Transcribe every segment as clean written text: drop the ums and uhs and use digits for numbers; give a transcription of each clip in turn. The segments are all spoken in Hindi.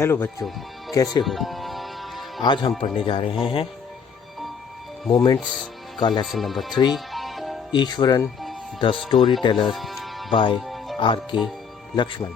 हेलो बच्चों, कैसे हो? आज हम पढ़ने जा रहे हैं मोमेंट्स का lesson number 3, Eswaran the story teller by R.K. Lakshman.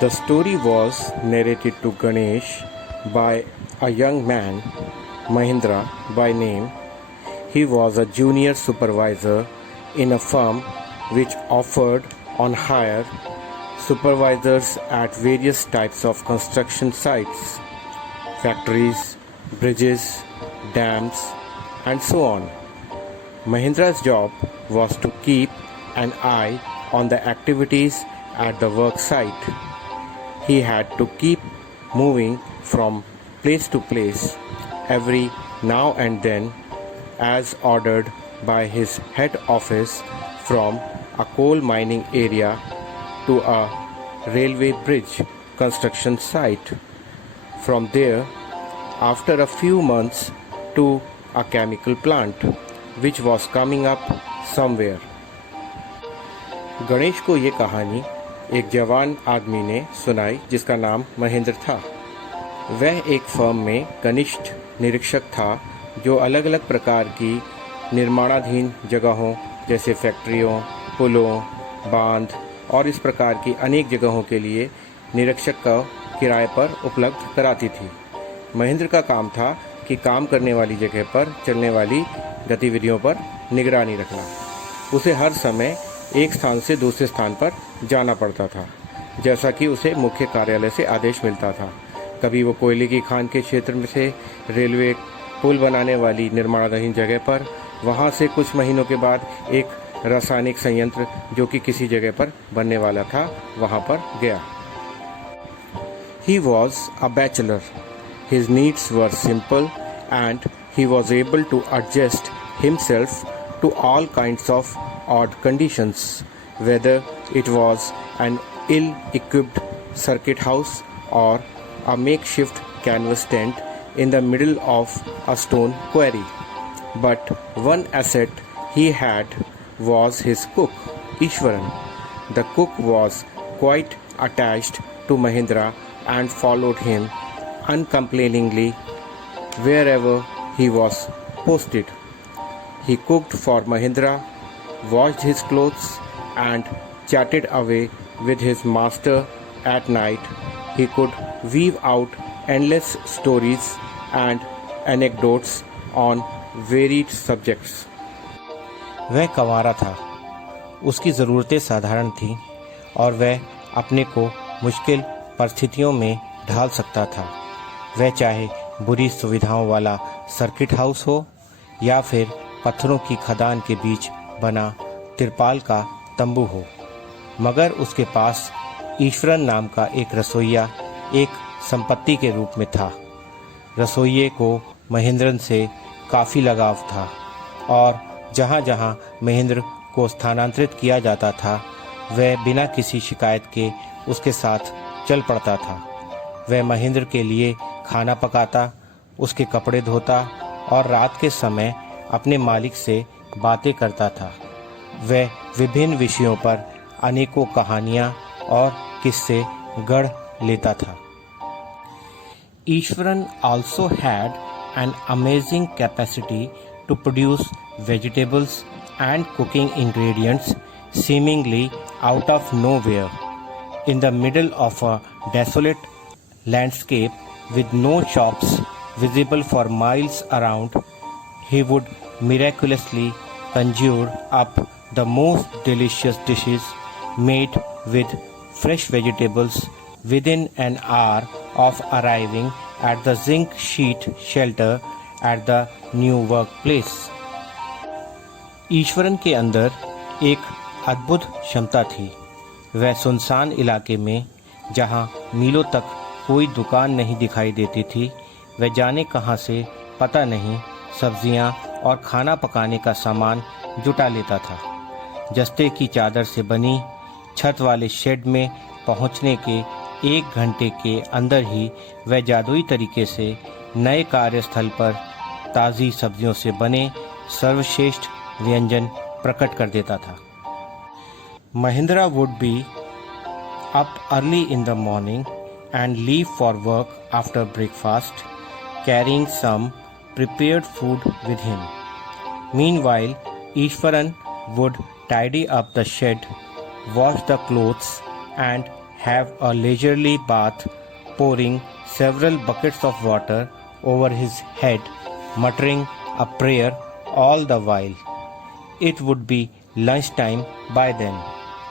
The story was narrated to Ganesh by a young man, Mahindra by name. He was a junior supervisor in a firm which offered on hire supervisors at various types of construction sites, factories, bridges, dams, and so on. Mahindra's job was to keep an eye on the activities at the work site. He had to keep moving from place to place every now and then as ordered by his head office from a coal mining area to a railway bridge construction site. From there, after a few months, to a chemical plant which was coming up somewhere. Ganesh को ये कहानी एक जवान आदमी ने सुनाई जिसका नाम महेंद्र था। वह एक फर्म में कनिष्ठ निरीक्षक था जो अलग अलग प्रकार की निर्माणाधीन जगहों जैसे फैक्ट्रियों, पुलों, बांध और इस प्रकार की अनेक जगहों के लिए निरीक्षक का किराए पर उपलब्ध कराती थी। महेंद्र का काम था कि काम करने वाली जगह पर चलने वाली गतिविधियों पर निगरानी रखना। उसे हर समय एक स्थान से दूसरे स्थान पर जाना पड़ता था, जैसा कि उसे मुख्य कार्यालय से आदेश मिलता था। कभी वो कोयले की खान के क्षेत्र में से रेलवे पुल बनाने वाली निर्माणाधीन जगह पर, वहाँ से कुछ महीनों के बाद एक रासायनिक संयंत्र जो कि किसी जगह पर बनने वाला था वहाँ पर गया। He was a bachelor. His needs were simple and he was able to adjust himself to all kinds of odd conditions, whether it was an ill-equipped circuit house or a makeshift canvas tent in the middle of a stone quarry. But one asset he had was his cook, Ishwaran. The cook was quite attached to Mahindra and followed him uncomplainingly wherever he was posted. He cooked for Mahindra, washed his clothes, and chatted away with his master at night. He could weave out endless stories and anecdotes on varied subjects. वह कंवारा था, उसकी ज़रूरतें साधारण थीं और वह अपने को मुश्किल परिस्थितियों में ढाल सकता था। वह चाहे बुरी सुविधाओं वाला सर्किट हाउस हो या फिर पत्थरों की खदान के बीच बना तिरपाल का तंबू हो, मगर उसके पास ईश्वरन नाम का एक रसोइया एक संपत्ति के रूप में था। रसोइये को महेंद्रन से काफ़ी लगाव था और जहाँ जहाँ महेंद्र को स्थानांतरित किया जाता था वह बिना किसी शिकायत के उसके साथ चल पड़ता था। वह महेंद्र के लिए खाना पकाता, उसके कपड़े धोता और रात के समय अपने मालिक से बातें करता था। वह विभिन्न विषयों पर अनेकों कहानियाँ और किस्से गढ़ लेता था। Eswaran also had an amazing capacity to produce vegetables and cooking ingredients seemingly out of nowhere. In the middle of a desolate landscape with no shops visible for miles around, he would miraculously conjure up the most delicious dishes made with fresh vegetables within an hour of arriving at the zinc sheet shelter at the new workplace. Eswaran के अंदर एक अद्भुत क्षमता थी। वह सुनसान इलाके में जहाँ मीलों तक कोई दुकान नहीं दिखाई देती थी, वह जाने कहाँ से पता नहीं सब्जियाँ और खाना पकाने का सामान जुटा लेता था। जस्ते की चादर से बनी छत वाले शेड में पहुँचने के 1 घंटे के अंदर ही वह जादुई तरीके से नए कार्यस्थल पर ताज़ी सब्जियों से बने सर्वश्रेष्ठ व्यंजन प्रकट कर देता था। Mahindra would be up early in the morning and leave for work after breakfast, carrying some prepared food with him. Meanwhile, Ishwaran would tidy up the shed, wash the clothes, and have a leisurely bath, pouring several buckets of water over his head, muttering a prayer all the while. It would be lunchtime by then.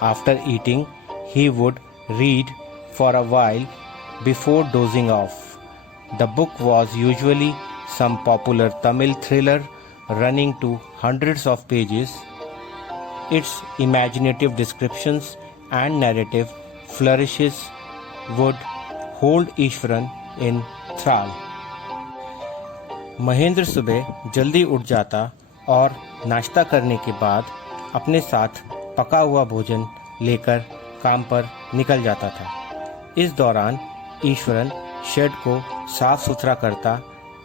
After eating, he would read for a while before dozing off. The book was usually some popular Tamil thriller running to hundreds of pages. Its imaginative descriptions and narrative flourishes would hold Ishwaran in thrall. Mahendra सुबह जल्दी उठ जाता और नाश्ता करने के बाद अपने साथ पका हुआ भोजन लेकर काम पर निकल जाता था। इस दौरान ईश्वरन शेड को साफ सुथरा करता,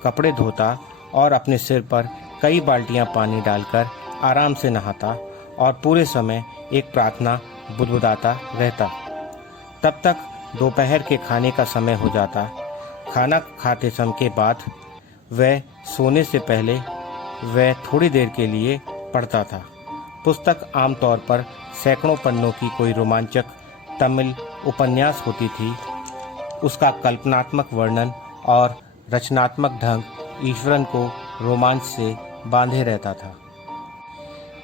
कपड़े धोता और अपने सिर पर कई बाल्टियां पानी डालकर आराम से नहाता और पूरे समय एक प्रार्थना बुदबुदाता रहता। तब तक दोपहर के खाने का समय हो जाता। खाना खाते समय के बाद वह सोने से पहले वह थोड़ी देर के लिए पढ़ता था। पुस्तक आमतौर पर सैकड़ों पन्नों की कोई रोमांचक तमिल उपन्यास होती थी। उसका कल्पनात्मक वर्णन और रचनात्मक ढंग ईश्वरन को रोमांच से बांधे रहता था।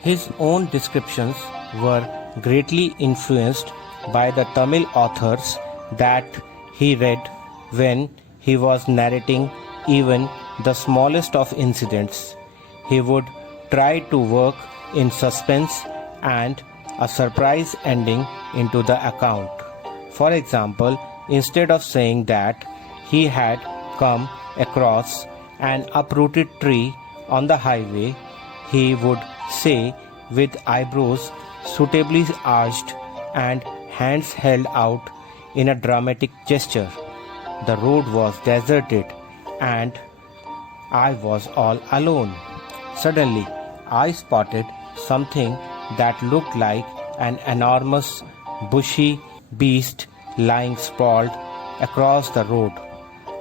His own descriptions were greatly influenced by the Tamil authors that he read when he was narrating even the smallest of incidents. He would try to work in suspense and a surprise ending into the account. For example, instead of saying that he had come across an uprooted tree on the highway, he would say, with eyebrows suitably arched and hands held out in a dramatic gesture, the road was deserted and I was all alone. Suddenly, I spotted something that looked like an enormous bushy beast lying sprawled across the road.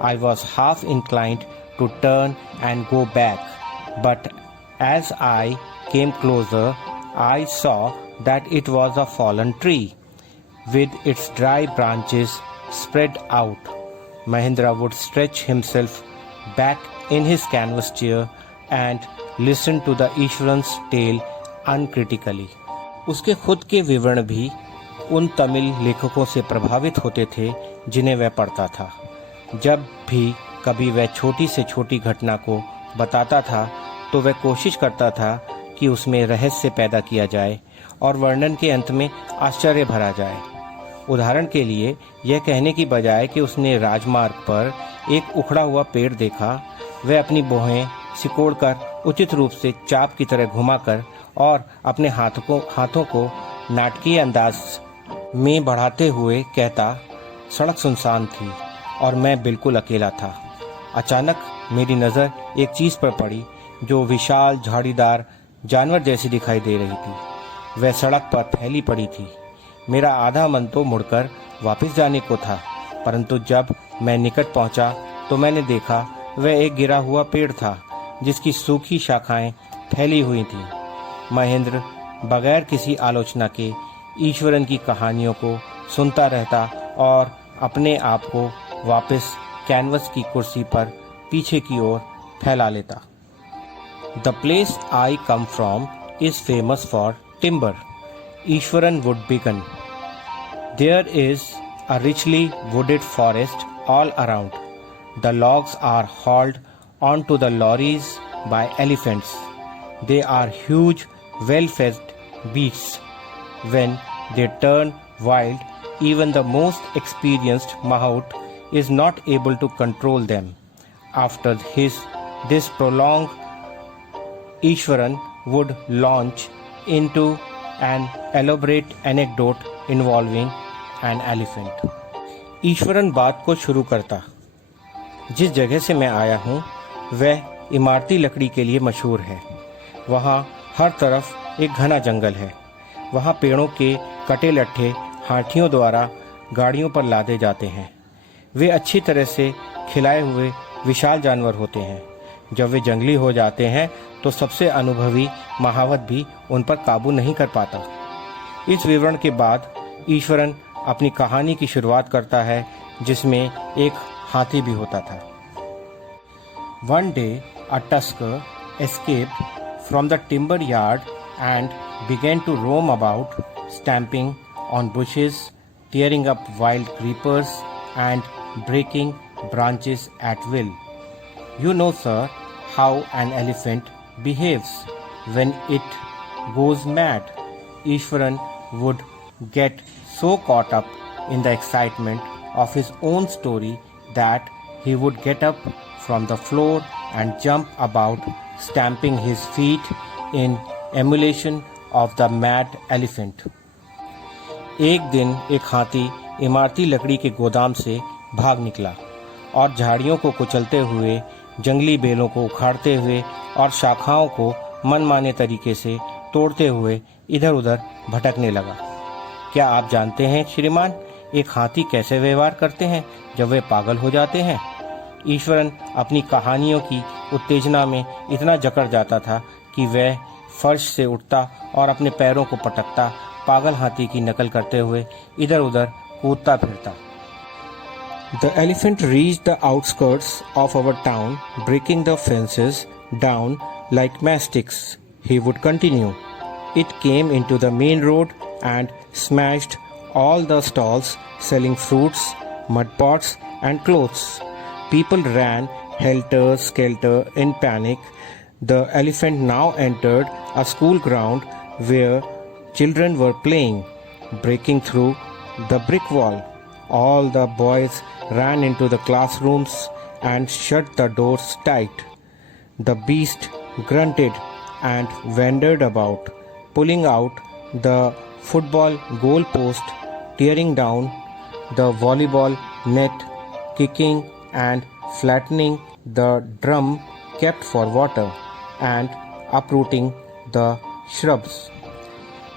I was half inclined to turn and go back, but as I came closer, I saw that it was a fallen tree with its dry branches spread out. Mahendra would stretch himself back in his canvas chair and listen to the Ishwaran's tale uncritically. उसके खुद के विवरण भी उन तमिल लेखकों से प्रभावित होते थे जिन्हें वह पढ़ता था। जब भी कभी वह छोटी से छोटी घटना को बताता था तो वह कोशिश करता था कि उसमें रहस्य पैदा किया जाए और वर्णन के अंत में आश्चर्य भरा जाए। उदाहरण के लिए यह कहने की बजाय कि उसने राजमार्ग पर एक उखड़ा हुआ पेड़ देखा, वह अपनी भौहें सिकोड़कर उचित रूप से चाप की तरह घुमाकर और अपने हाथों को नाटकीय अंदाज में बढ़ाते हुए कहता, सड़क सुनसान थी और मैं बिल्कुल अकेला था। अचानक मेरी नज़र एक चीज़ पर पड़ी जो विशाल झाड़ीदार जानवर जैसी दिखाई दे रही थी। वह सड़क पर फैली पड़ी थी। मेरा आधा मन तो मुड़कर वापस जाने को था, परंतु जब मैं निकट पहुंचा तो मैंने देखा वह एक गिरा हुआ पेड़ था जिसकी सूखी शाखाएं फैली हुई थीं। महेंद्र बगैर किसी आलोचना के ईश्वरन की कहानियों को सुनता रहता और अपने आप को वापस कैनवस की कुर्सी पर पीछे की ओर फैला लेता। The place I come from is famous for timber. Ishwaran would begin. There is a richly wooded forest all around. The logs are hauled onto the lorries by elephants. They are huge, well-fed beasts. When they turn wild, even the most experienced mahout is not able to control them. After this prolonged, Ishwaran would launch into an elaborate anecdote involving an elephant. Eswaran बात को शुरू करता। जिस जगह से मैं आया हूँ वह इमारती लकड़ी के लिए मशहूर है। वहाँ हर तरफ एक घना जंगल है। वहाँ पेड़ों के कटे लट्ठे हाथियों द्वारा गाड़ियों पर लादे जाते हैं। वे अच्छी तरह से खिलाए हुए विशाल जानवर होते हैं। जब वे जंगली हो जाते हैं तो सबसे अनुभवी महावत भी उन पर काबू नहीं कर पाता। इस विवरण के बाद ईश्वरन अपनी कहानी की शुरुआत करता है, जिसमें एक हाथी भी होता था। One day, a tusker escaped from the timber yard and began to roam about, stamping on bushes, tearing up wild creepers, and breaking branches at will. You know, sir, how an elephant behaves when it goes mad. Ishwaran would get so caught up in the excitement of his own story that he would get up from the floor and jump about, stamping his feet in emulation of the mad elephant. एक दिन एक हाथी इमारती लकड़ी के गोदाम से भाग निकला और झाड़ियों को कुचलते हुए, जंगली बेलों को उखाड़ते हुए और शाखाओं को मनमाने तरीके से तोड़ते हुए इधर उधर भटकने लगा। क्या आप जानते हैं श्रीमान, एक हाथी कैसे व्यवहार करते हैं जब वे पागल हो जाते हैं? ईश्वरन अपनी कहानियों की उत्तेजना में इतना जकड़ जाता था कि वह फर्श से उठता और अपने पैरों को पटकता, पागल हाथी की नकल करते हुए इधर उधर कूदता फिरता। The elephant reached the outskirts of our town, breaking the fences down like matchsticks. He would continue. It came into the main road and smashed all the stalls selling fruits, mud pots, and clothes. People ran helter-skelter in panic. The elephant now entered a school ground where children were playing, breaking through the brick wall. All the boys ran into the classrooms and shut the doors tight. The beast grunted and wandered about, pulling out the football goal post, tearing down the volleyball net, kicking and flattening the drum kept for water, and uprooting the shrubs.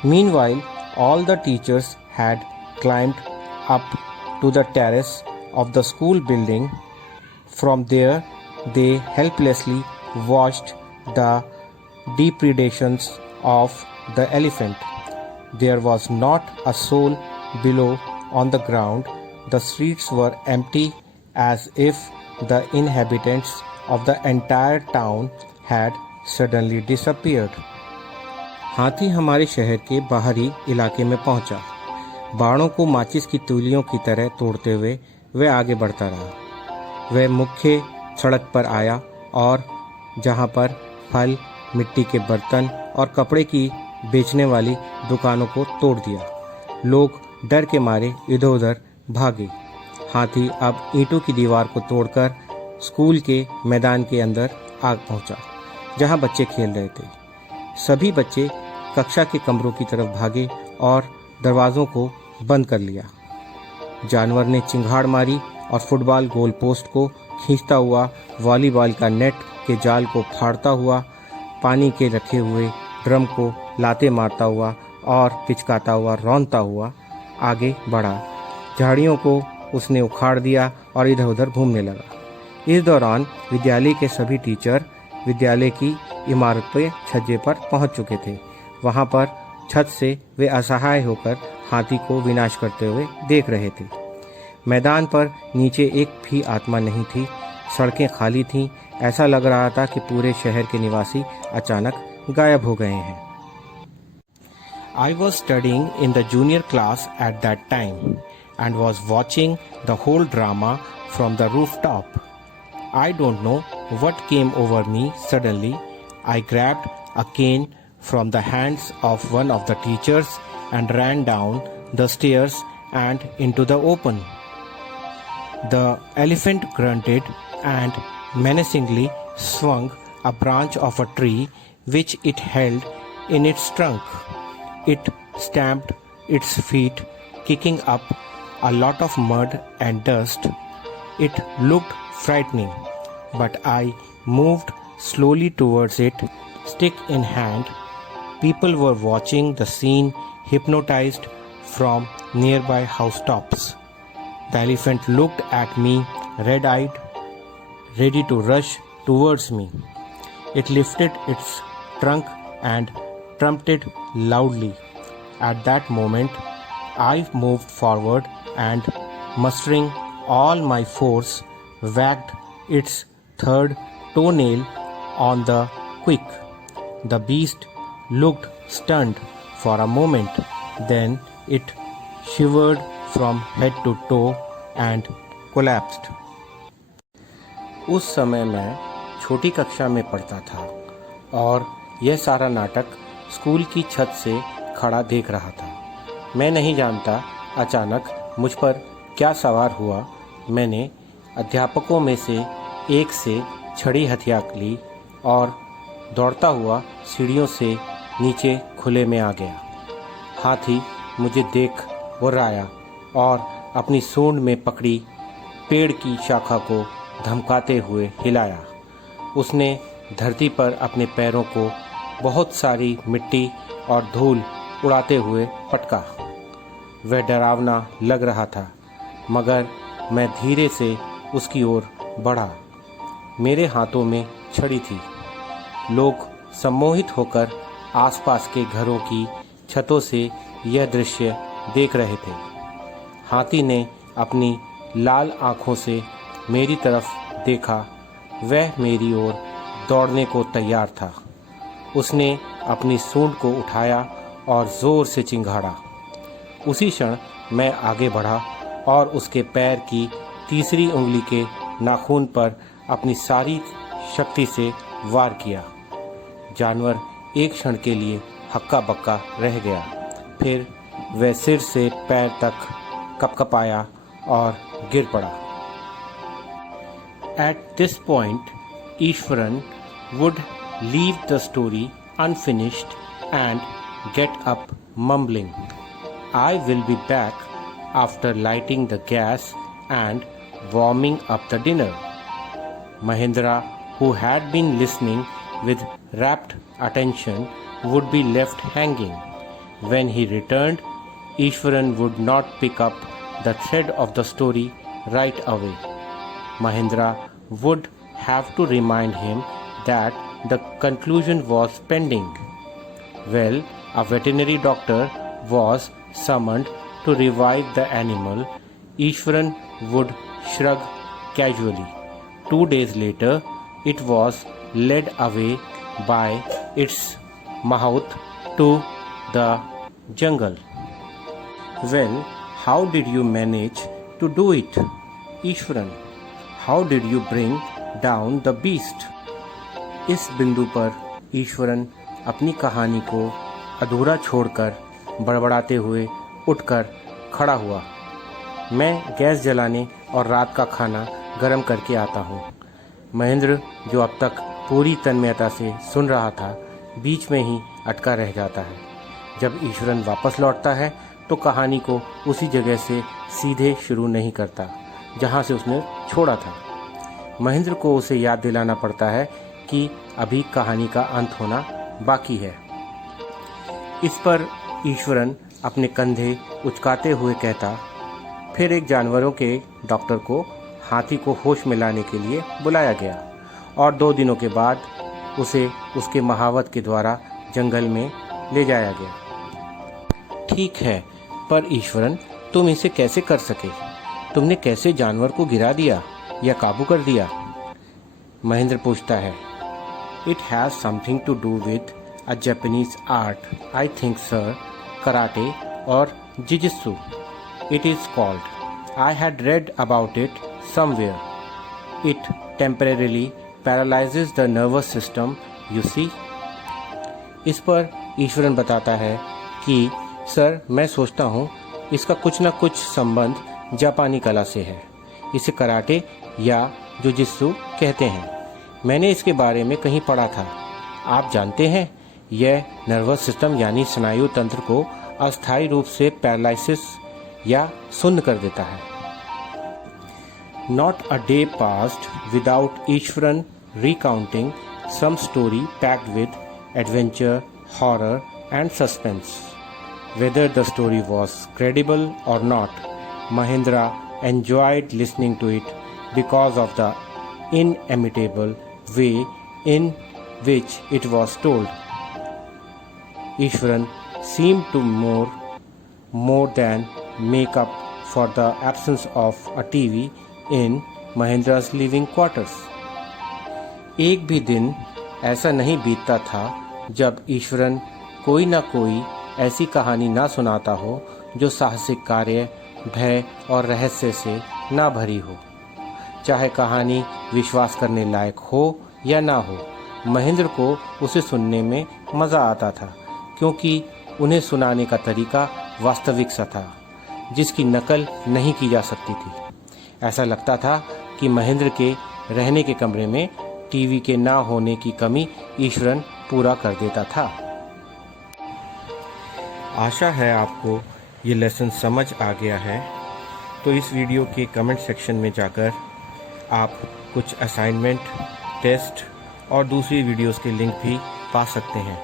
Meanwhile, all the teachers had climbed up to the terrace of the school building. From there, they helplessly watched the depredations of the elephant. There was not a soul below on the ground. The streets were empty, as if the inhabitants of the entire town had suddenly disappeared. हाथी हमारे शहर के बाहरी इलाके में पहुंचा। बाड़ों को माचिस की तीलियों की तरह तोड़ते हुए वह आगे बढ़ता रहा। वह मुख्य सड़क पर आया और जहां पर फल, मिट्टी के बर्तन और कपड़े की बेचने वाली दुकानों को तोड़ दिया। लोग डर के मारे इधर उधर भागे। हाथी अब ईंटों की दीवार को तोड़कर स्कूल के मैदान के अंदर आ पहुंचा, जहां बच्चे खेल रहे थे। सभी बच्चे कक्षा के कमरों की तरफ भागे और दरवाज़ों को बंद कर लिया। जानवर ने चिंगाड़ मारी और फुटबॉल गोल पोस्ट को खींचता हुआ, वॉलीबॉल का नेट के जाल को फाड़ता हुआ, पानी के रखे हुए ड्रम को लाते मारता हुआ और पिचकाता हुआ, रौंदता हुआ आगे बढ़ा। झाड़ियों को उसने उखाड़ दिया और इधर उधर घूमने लगा। इस दौरान विद्यालय के सभी टीचर विद्यालय की इमारत पे छज्जे पर पहुंच चुके थे। वहां पर छत से वे असहाय होकर हाथी को विनाश करते हुए देख रहे थे। मैदान पर नीचे एक भी आत्मा नहीं थी। सड़कें खाली थीं। ऐसा लग रहा था कि पूरे शहर के निवासी अचानक गायब हो गए हैं। I was studying in the junior class at that time and was watching the whole drama from the rooftop. I don't know what came over me suddenly. I grabbed a cane from the hands of one of the teachers and ran down the stairs and into the open. The elephant grunted and menacingly swung a branch of a tree which it held in its trunk. It stamped its feet, kicking up a lot of mud and dust. It looked frightening, but I moved slowly towards it, stick in hand. People were watching the scene, hypnotized from nearby housetops. The elephant looked at me, red-eyed, ready to rush towards me. It lifted its trunk and trumpeted loudly. At that moment, I moved forward and, mustering all my force, wagged its third toenail on the quick. The beast looked stunned for a moment, then it shivered from head to toe and collapsed. उस समय मैं छोटी कक्षा में पढ़ता था और यह सारा नाटक स्कूल की छत से खड़ा देख रहा था। मैं नहीं जानता अचानक मुझ पर क्या सवार हुआ। मैंने अध्यापकों में से एक से छड़ी हथियार ली और दौड़ता हुआ सीढ़ियों से नीचे खुले में आ गया। हाथी मुझे देख गुर्राया और अपनी सूंड में पकड़ी पेड़ की शाखा को धमकाते हुए हिलाया। उसने धरती पर अपने पैरों को बहुत सारी मिट्टी और धूल उड़ाते हुए पटका। वह डरावना लग रहा था, मगर मैं धीरे से उसकी ओर बढ़ा। मेरे हाथों में छड़ी थी। लोग सम्मोहित होकर आसपास के घरों की छतों से यह दृश्य देख रहे थे। हाथी ने अपनी लाल आँखों से मेरी तरफ देखा। वह मेरी ओर दौड़ने को तैयार था। उसने अपनी सूंड को उठाया और ज़ोर से चिंघाड़ा। उसी क्षण मैं आगे बढ़ा और उसके पैर की तीसरी उंगली के नाखून पर अपनी सारी शक्ति से वार किया। जानवर एक क्षण के लिए हक्का बक्का रह गया, फिर वह सिर से पैर तक कपकपाया और गिर पड़ा। At this point, Ishwaran would leave the story unfinished and get up mumbling, "I will be back after lighting the gas and warming up the dinner." Mahendra, who had been listening with rapt attention, would be left hanging. When he returned, Ishwaran would not pick up the thread of the story right away. Mahendra would have to remind him that the conclusion was pending. Well, a veterinary doctor was summoned to revive the animal. Ishwaran would shrug casually. 2 days later, it was led away by its mahout to the jungle. Well, how did you manage to do it, Ishwaran? How did you bring down the beast? इस बिंदु पर ईश्वरन अपनी कहानी को अधूरा छोड़कर बड़बड़ाते हुए उठकर खड़ा हुआ। मैं गैस जलाने और रात का खाना गर्म करके आता हूँ। महेंद्र, जो अब तक पूरी तन्मयता से सुन रहा था, बीच में ही अटका रह जाता है। जब ईश्वरन वापस लौटता है तो कहानी को उसी जगह से सीधे शुरू नहीं करता जहाँ से उसने छोड़ा था। महेंद्र को उसे याद दिलाना पड़ता है कि अभी कहानी का अंत होना बाकी है। इस पर ईश्वरन अपने कंधे उचकाते हुए कहता, फिर एक जानवरों के डॉक्टर को हाथी को होश में लाने के लिए बुलाया गया और 2 दिनों के बाद उसे उसके महावत के द्वारा जंगल में ले जाया गया। ठीक है, पर ईश्वरन, तुम इसे कैसे कर सके? तुमने कैसे जानवर को गिरा दिया या काबू कर दिया? महेंद्र पूछता है। It has something to do with a Japanese art, I think, sir, karate or jiu-jitsu, it is called. I had read about it somewhere. It temporarily paralyzes the nervous system, you see. इस पर ईश्वरन बताता है कि सर, मैं सोचता हूँ इसका कुछ न कुछ संबंध जापानी कला से है। इसे कराटे या जुजित्सु कहते हैं। मैंने इसके बारे में कहीं पढ़ा था। आप जानते हैं, यह नर्वस सिस्टम यानी स्नायु तंत्र को अस्थायी रूप से पैरालिसिस या सुन्न कर देता है। Not a day passed without Ishwaran recounting some story packed with adventure, horror and suspense. Whether the story was credible or not, Mahendra enjoyed listening to it because of the inimitable way in which it was told. Ishwaran seemed to more than make up for the absence of a TV in Mahendra's living quarters. एक भी दिन ऐसा नहीं बीतता था जब ईश्वरन कोई ना कोई ऐसी कहानी ना सुनाता हो जो साहसिक कार्य, भय और रहस्य से ना भरी हो। चाहे कहानी विश्वास करने लायक हो या ना हो, महेंद्र को उसे सुनने में मज़ा आता था, क्योंकि उन्हें सुनाने का तरीका वास्तविक सा था, जिसकी नकल नहीं की जा सकती थी। ऐसा लगता था कि महेंद्र के रहने के कमरे में टीवी के ना होने की कमी ईश्वरन पूरा कर देता था। आशा है आपको ये लेसन समझ आ गया है। तो इस वीडियो के कमेंट सेक्शन में जाकर आप कुछ असाइनमेंट, टेस्ट और दूसरी वीडियोस के लिंक भी पा सकते हैं।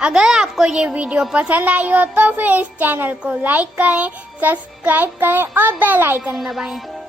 अगर आपको ये वीडियो पसंद आई हो तो फिर इस चैनल को लाइक करें, सब्सक्राइब करें और बेल आइकन दबाएं।